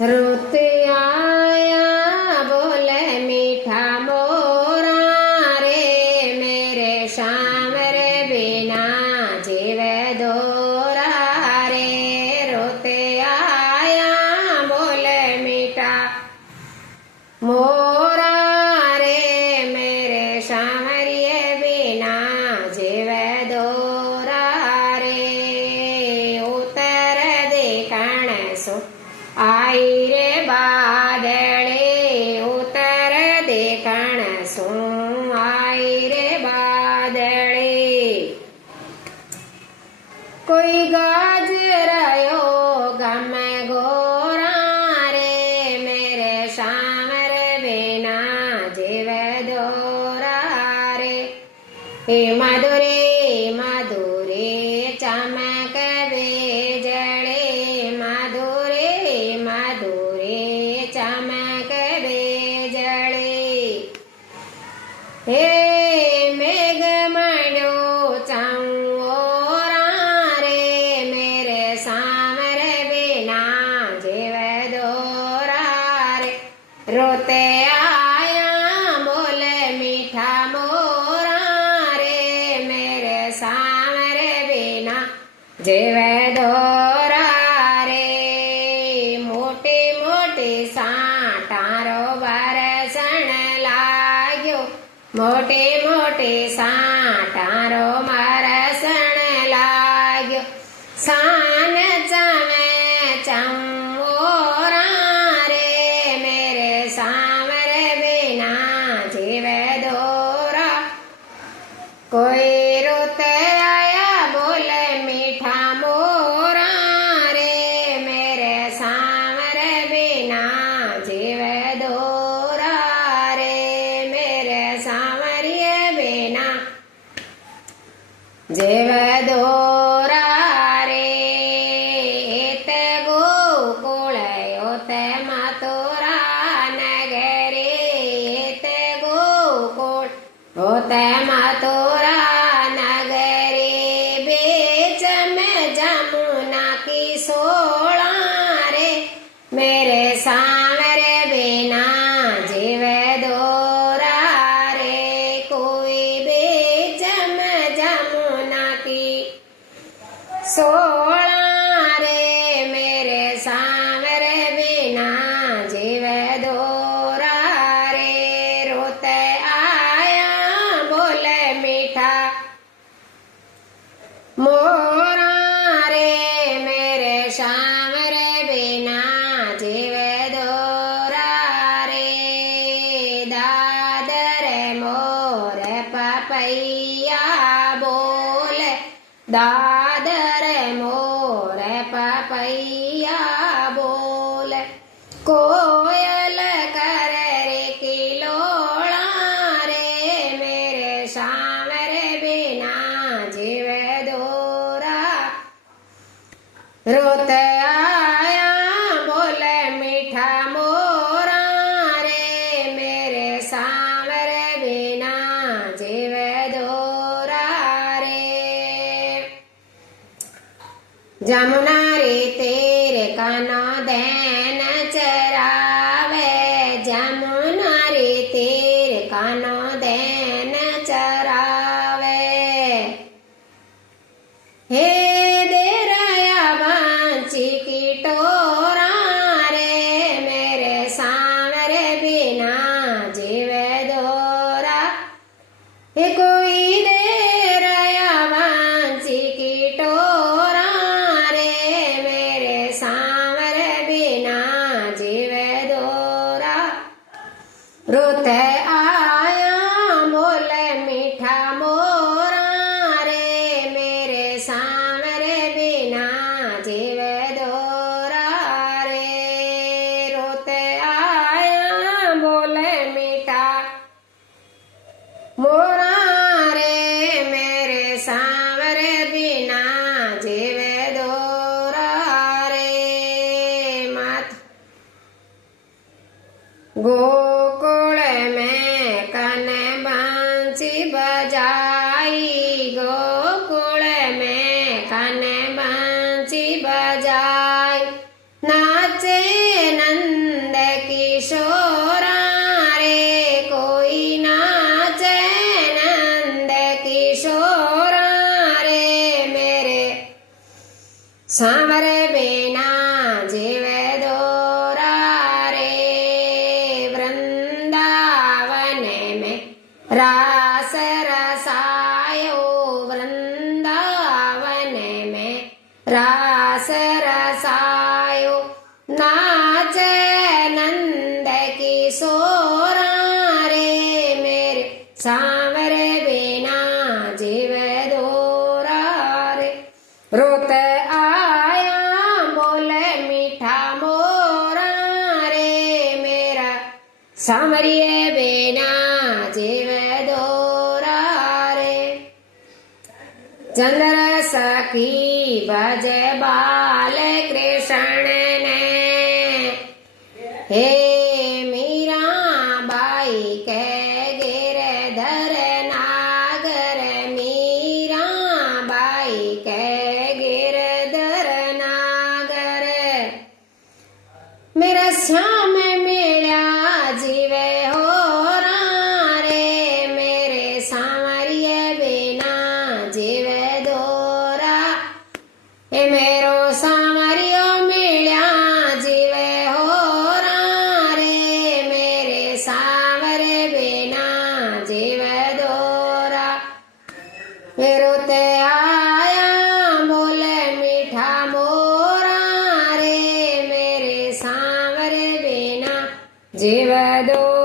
रोते आया बोले मीठा मोरा रे मेरे श्याम रे बिना जीवे दोरा रे। रोते आया बोले मीठा मोरा रे मेरे श्याम रे बिना जीवे दोरा रे। उतर देखण सो आई रे बादळे उतर देखण सो आई रे बादळे। कोई गाजरायो गम गोरा रे मेरे श्याम रे बिना जीवे दोरा रे। हे मधुरे मधुरे चमक बेजळे मधुरे मधुरे चमक बेजळे। हे मेघ मण्यो चंगोरा रे मेरे श्याम रे बिना जीवे दोरा रे। रोते आया बोले मीठा मोरा रे मेरे श्याम रे बिना जीवे दोरा रे। मोटी मोटी साटारो बरसण लाग्यो मोटी मोटी साटारो बरसण लाग्यो। सान चमे चंगोरा रे मेरे श्याम रे बिना जीवे दोरा। कोई रोते आया बोले मीठा मोरा रे मेरे श्याम रे बिना जीवे दोरा रे मेरे श्याम रे बिना जीवे दोरा रे। एते गोकुळ योते मथुरा नगरी एते गोकुळ होते मथुरा नगरी। बीच में जमुना की सोला रे मेरे श्याम रे बिना जीवे दोरा रे। कोई बीच में जमुना की सोला रे मेरे श्याम रे बिना जीवे दोरा रे। रोते आया बोले मीठा मोरा रे मेरे श्याम रे बिना जीवे दोरा रे। दादर मोर पपैया बोले दादर मोर पपैया बोले। कोयल कर रे किलोड़ा रे मेरे श्याम रे बिना जीवे दोरा। रोते आया बोले मीठा मोरा रे मेरे श्याम रे बिना जीवे दोरा रे। जमुना रे तेरे काना देन चरावे जमुना रे तेरे काना देन चरावे। हे देरया बांची की टोरा रे मेरे श्याम रे बिना जीवे दोरा। हे कोई देरया बांची की टोरा रे मेरे श्याम रे बिना जीवे दोरा। रोते आया बोले मीठा मोरा रे मेरे श्याम रे बिना जीवे दोरा रे। रोते आया बोले मीठा मोरा रे मेरे श्याम रे बिना जीवे दोरा रे। मत गोकुल में कन बांसी बजाई गोकुल में कन बांसी बजाई नाचे नंद સામરીએ બેના જીવ દોરા રે ચંદ્ર સખી ભજે બાલ કૃષ્ણ ને હે મીરાબાઈ કે ગિરધર નાગર મીરાબાઈ કે ગિરધર નાગર मेरा श्याम मेरा जीवे हो रे मेरे सांवरिये बिना जीवे दोरा ए मेरो सांवरियो मिल्या जीवे हो रे मेरे सांवरे बिना जीवे दोरा मेरो ते आया बोले मीठा मोरा रे मेरे सांवरे बिना जीव दो